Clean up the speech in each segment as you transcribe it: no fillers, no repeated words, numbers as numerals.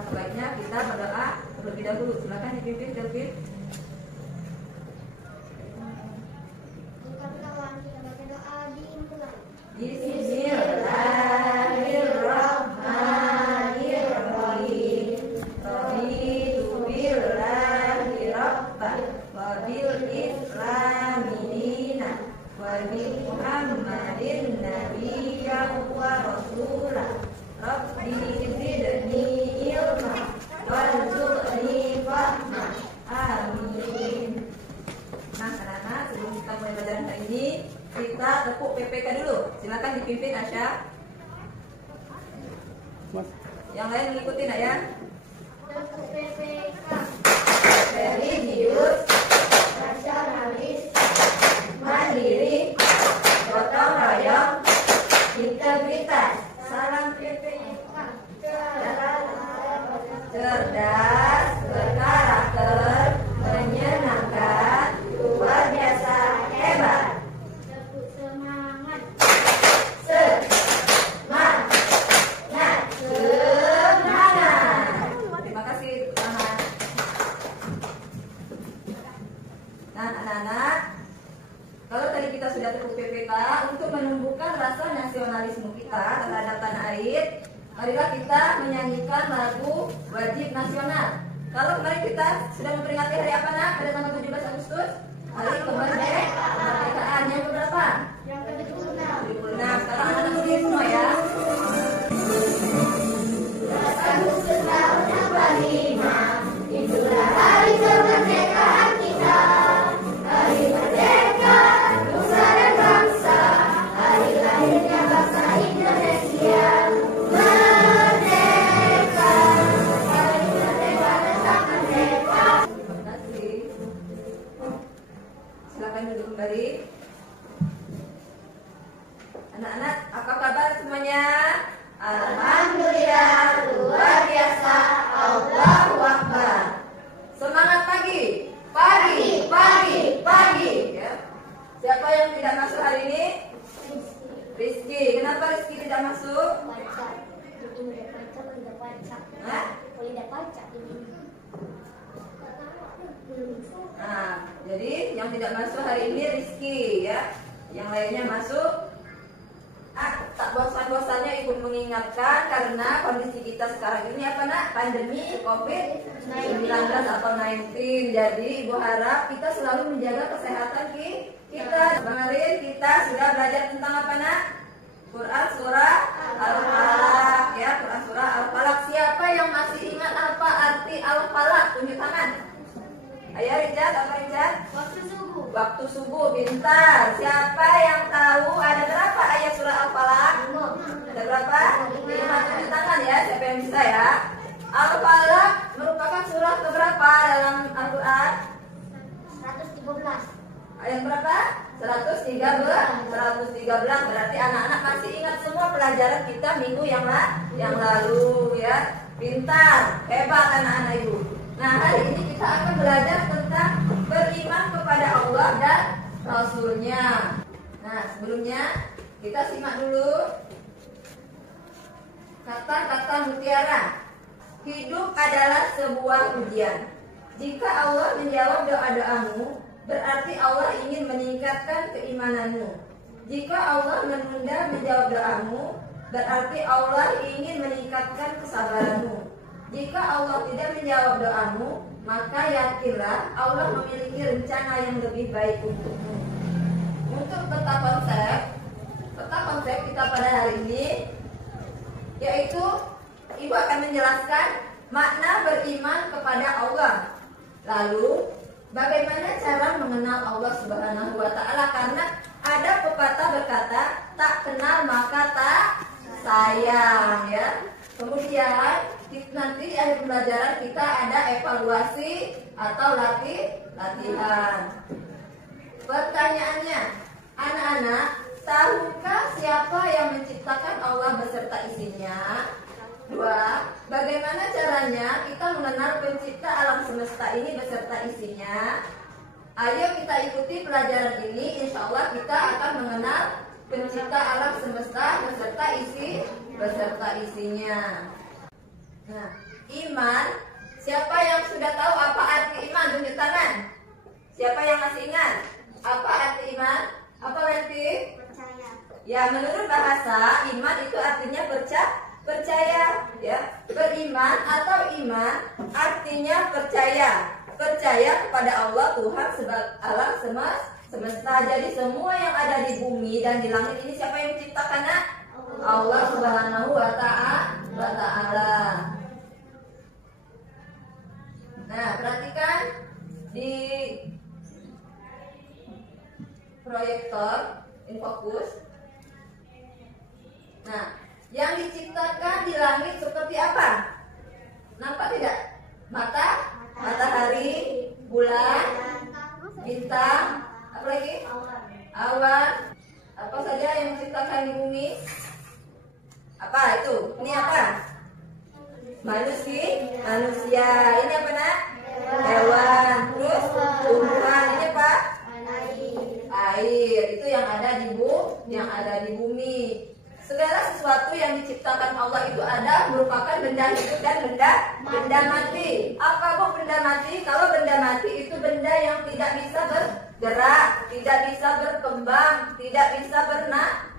Sebaiknya kita berdoa terlebih dahulu. Silakan dipimpin Delvin. Bismillahirrahmanirrahim. Raditu billahi rabban wa bil islami dinan wa bi Muhammadin nabiyyan wa rasulah. Rabbi zidni ilma warzuqni fahma. Amin. Nah, anak-anak, sebelum kita mulai pelajaran hari ini, kita tepuk PPK dulu. Silakan dipimpin Asya. Yang lain mengikuti nak ya. Tepuk PPK. Religius, Nasionalis, mandiri, gotong royong, integritas. Salam PPK. Cerdas, berkarakter, menyenangkan, luar biasa, hebat. Tepuk semangat. Semangat. Terima kasih teman-teman. Nah, anak-anak, kalau tadi kita sudah tepuk PPK, untuk menumbuhkan rasa nasionalisme kita terhadap tanah air, marilah kita menyanyikan lagu wajib nasional. Kalau kemarin kita sudah memperingati hari apa nak? Pada tanggal 17 Agustus, hari kemerdekaan yang keberapa? Yang ke-76. Nah, sekarang anak-anak berdiri semua ya. 17 Agustus tahun 45, itulah hari kemerdekaan kita. Hari merdeka, nusa dan bangsa, hari lahirnya bangsa Indonesia. Merdeka, hari merdeka tetap merdeka. Terima kasih. Silakan duduk kembali. Anak-anak, apa kabar semuanya? Alhamdulillah, luar biasa. Allahu Akbar. Semangat pagi. Pagi. Ya. Siapa yang tidak masuk hari ini? Rizky. Kenapa Rizky tidak masuk? Baca, itu udah baca. Hah? Kalau udah baca ini. Nah, jadi yang tidak masuk hari ini Rizky ya. Yang lainnya masuk. Tak bosan-bosannya Ibu mengingatkan karena kondisi kita sekarang ini apa nak? Pandemi COVID-19 atau 19. Jadi Ibu harap kita selalu menjaga kesehatan kita. Kemarin kita sudah belajar tentang apa nak? Quran surah Al-Falaq ya, Quran surah Al-Falaq. Siapa yang masih ingat apa arti Al-Falaq? Tunjuk tangan. Ayo Rijat, apa Rijat? Waktu subuh, pintar. Siapa yang tahu ada berapa ayat surah Al-Falaq? Ada berapa? 5. Tunjuk tangan ya, siapa yang bisa ya. Al-Falaq merupakan surah keberapa dalam Al-Quran? 113. Ayat berapa? 113. Berarti anak-anak masih ingat semua pelajaran kita minggu yang lalu ya. Pintar, hebat anak-anak Ibu. Nah, hari ini kita akan belajar tentang beriman kepada Allah dan Rasulnya. Nah, sebelumnya Kita simak dulu kata-kata mutiara. Hidup adalah sebuah ujian. Jika Allah menjawab doa-doamu, berarti Allah ingin meningkatkan keimananmu. Jika Allah menunda menjawab doamu, berarti Allah ingin meningkatkan kesabaranmu. Jika Allah tidak menjawab doamu, maka yakinlah Allah memiliki rencana yang lebih baik untukmu. Untuk peta konsep kita pada hari ini, yaitu Ibu akan menjelaskan makna beriman kepada Allah. Lalu, bagaimana cara mengenal Allah Subhanahu wa Ta'ala? Karena ada pepatah berkata, tak kenal maka tak sayang, ya. Kemudian nanti di akhir pembelajaran kita ada evaluasi atau latihan. Pertanyaannya, anak-anak, tahukah siapa yang menciptakan Allah beserta isinya? 2. Bagaimana caranya kita mengenal pencipta alam semesta ini beserta isinya? Ayo kita ikuti pelajaran ini, insya Allah kita akan mengenal pencipta alam semesta beserta isinya. Nah, iman. Siapa yang sudah tahu apa arti iman? Tunjuk tangan. Siapa yang masih ingat? Apa arti iman? Apa arti? Percaya. Ya, menurut bahasa, iman itu artinya percaya, ya. Beriman atau iman artinya percaya. Percaya kepada Allah, Tuhan sebagai alam semesta. Jadi semua yang ada di bumi dan di langit ini siapa yang menciptakan? Allah Subhanahu wa Ta'ala. Nah, perhatikan di proyektor InFocus. Nah, yang diciptakan di langit seperti apa? Nampak tidak? Matahari, bulan, bintang, apa lagi? Awan. Apa saja yang diciptakan di bumi? Apa itu? Ini apa? Manusia. Ini apa, Nak? Hewan. Terus tumbuhan. Ini apa? Air. Itu yang ada di bumi. Segala sesuatu yang diciptakan Allah itu merupakan benda hidup dan benda mati. Apa kok benda mati? Kalau benda mati itu benda yang tidak bisa bergerak, tidak bisa berkembang, tidak bisa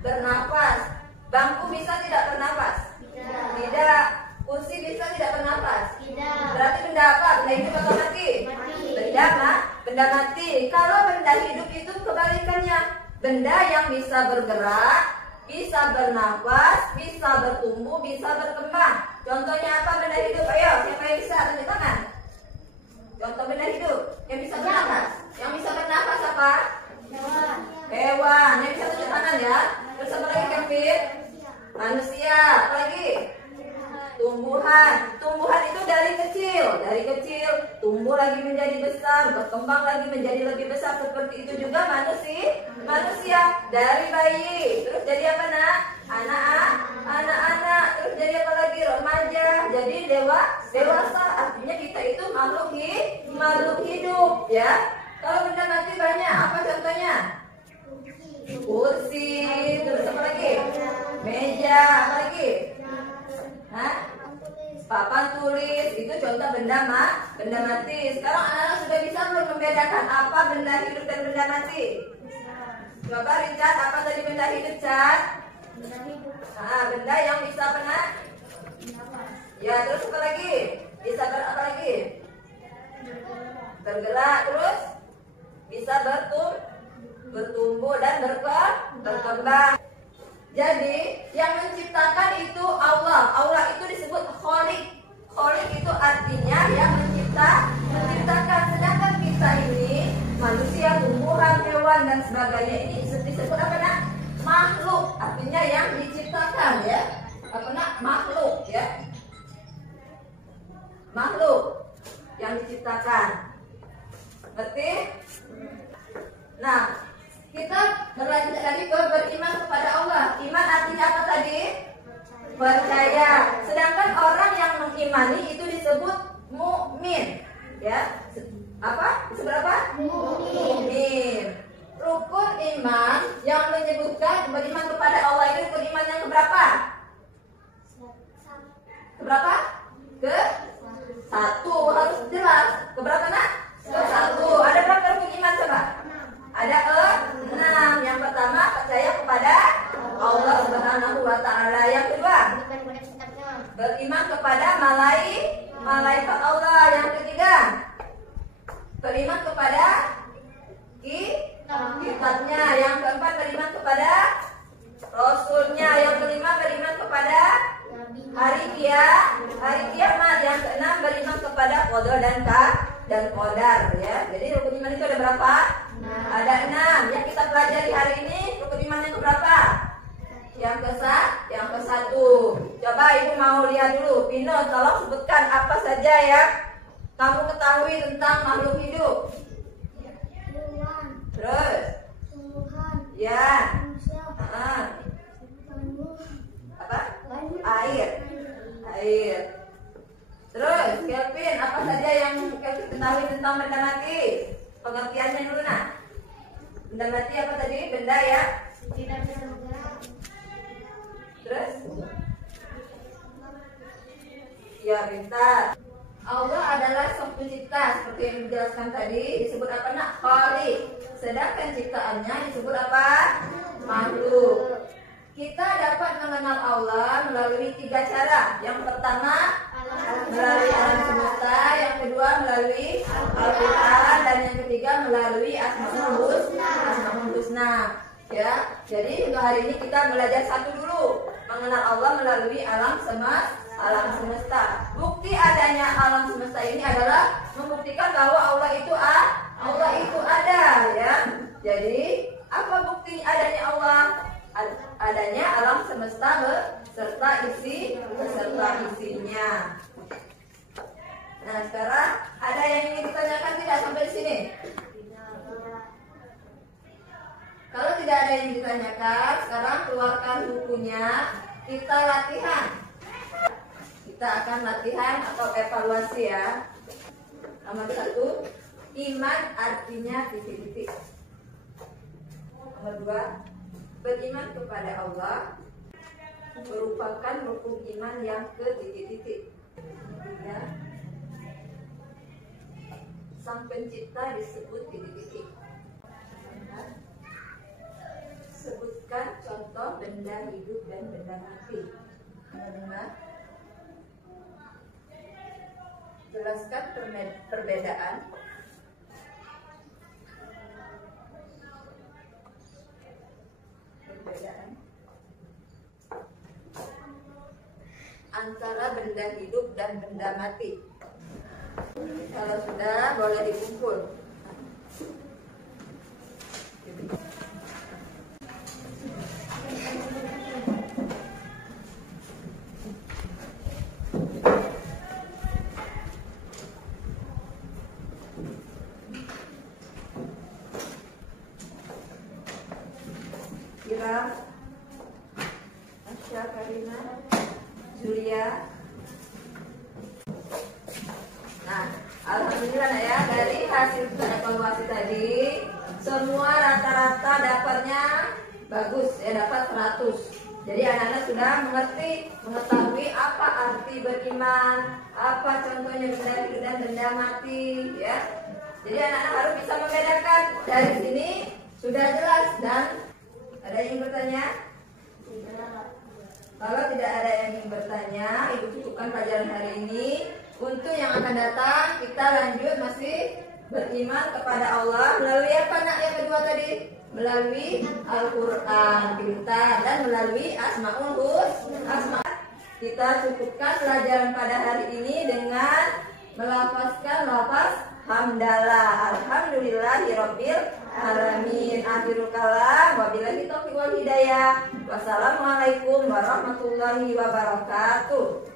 bernafas. Bangku bisa tidak bernafas? Tidak. Kursi bisa tidak bernafas? Tidak. Berarti benda apa? Benda hidup atau mati? Benda mati. Kalau benda hidup itu kebalikannya. Benda yang bisa bergerak, bisa bernafas, bisa bertumbuh, bisa berkembang. Contohnya apa benda hidup? Ayo, siapa yang bisa? Tunjuk tangan. Contoh benda hidup yang bisa bernafas. Yang bisa bernafas apa? Hewan. Yang bisa tunjuk tangan ya. Terus apa lagi, Kevin? Manusia. Apa lagi? Tumbuhan itu dari kecil tumbuh lagi menjadi besar, berkembang lagi menjadi lebih besar. Seperti itu juga manusia dari bayi, terus jadi apa, Nak? Anak-anak, terus jadi apa lagi? Remaja, jadi dewasa. Artinya kita itu makhluk hidup, ya. Kalau benda mati banyak, apa contohnya? Kursi, terus apa lagi? Meja, apa lagi? Papan tulis, itu contoh benda mati. Sekarang anak-anak sudah bisa belum membedakan apa benda hidup dan benda mati? Coba Richard, apa tadi benda hidup, Cat? Benda yang bisa ya, terus apa lagi? Bisa apa lagi? Bergerak, terus bisa bertumbuh dan berkembang. Jadi yang menciptakan itu Allah. Allah itu disebut Khaliq. Khaliq itu artinya yang menciptakan. Sedangkan kita ini manusia, tumbuhan, hewan dan sebagainya ini disebut apa, Nak? Makhluk. Artinya yang diciptakan, ya. Apa, Nak? Makhluk, ya. Makhluk yang diciptakan. Ngerti? Nah, kita berlanjut lagi ke beriman kepada Allah. Iman artinya apa tadi? Percaya. Sedangkan orang yang mengimani itu disebut mukmin, ya. Apa? Disebut apa? Mukmin. Rukun iman yang menyebutkan beriman kepada keberapa? Keberapa? Ke satu. Harus jelas. Keberapa nak? Ke satu. Ada berapa rukun iman coba? Ada 6. Yang pertama percaya kepada Allah Subhanahu wa Ta'ala. Yang kedua beriman kepada malaikat Allah. Yang ketiga beriman kepada kitabnya. Yang keempat beriman kepada Rasulnya. Yang kelima beriman kepada hari kiamat. Yang keenam beriman kepada qada dan qadar, ya. Jadi rukun iman itu ada berapa? Ada 6. Yang kita pelajari hari ini rukun iman yang keberapa? Yang ke satu. Coba ibu mau lihat dulu. Pino, tolong sebutkan apa saja ya kamu ketahui tentang makhluk hidup. Terus? Ya. Apa? Air. Terus, Kelvin, apa saja yang Kelvin ketahui tentang benda mati? Pengertiannya dulu nak. Benda mati apa tadi? Benda ya. Terus? Ya, pintar. Allah adalah sang pencipta, seperti yang dijelaskan tadi. Disebut apa nak? Khaliq. Sedangkan ciptaannya disebut apa? Makhluk. Kita dapat mengenal Allah melalui 3 cara. Yang pertama melalui alam semesta, yang kedua melalui Al-Quran, dan yang ketiga melalui Asmaul Husna. Ya, jadi untuk hari ini kita belajar satu dulu, mengenal Allah melalui alam semesta. Bukti adanya alam semesta ini adalah membuktikan bahwa Allah itu ada, ya. Jadi apa bukti adanya Allah? Adanya alam semesta beserta isinya. Nah, sekarang ada yang ingin ditanyakan tidak sampai di sini? Kalau tidak ada yang ditanyakan, sekarang keluarkan bukunya, kita latihan. Kita akan latihan atau evaluasi ya. Nomor 1, iman artinya titik-titik. Nomor 2, beriman kepada Allah merupakan rukun iman yang ke titik-titik. Ya. Sang pencipta disebut titik-titik. Sebutkan contoh benda hidup dan benda mati. Nomor 5, jelaskan perbedaan antara benda hidup dan benda mati. Kalau sudah, boleh dikumpul. Kira Asya, Karina, Julia. Nah, alhamdulillah ya, dari hasil evaluasi tadi semua rata-rata dapatnya bagus ya, dapat 100. Jadi anak-anak sudah mengetahui apa arti beriman, apa contohnya benda hidup dan benda mati ya. Jadi anak-anak harus bisa membedakan. Dari sini sudah jelas. Dan ada yang ingin bertanya? Kalau tidak ada yang ingin bertanya, ibu cukupkan pelajaran hari ini. Untuk yang akan datang, kita lanjut masih beriman kepada Allah melalui apa nak yang kedua tadi? Melalui Al-Quran, pintar, dan melalui Asmaul Husna. Kita cukupkan pelajaran pada hari ini dengan melafazkan lafaz hamdalah. Alhamdulillahirabbil alamin. Akhirul kalam, wabillahi taufiq wal hidayah. Wassalamualaikum warahmatullahi wabarakatuh.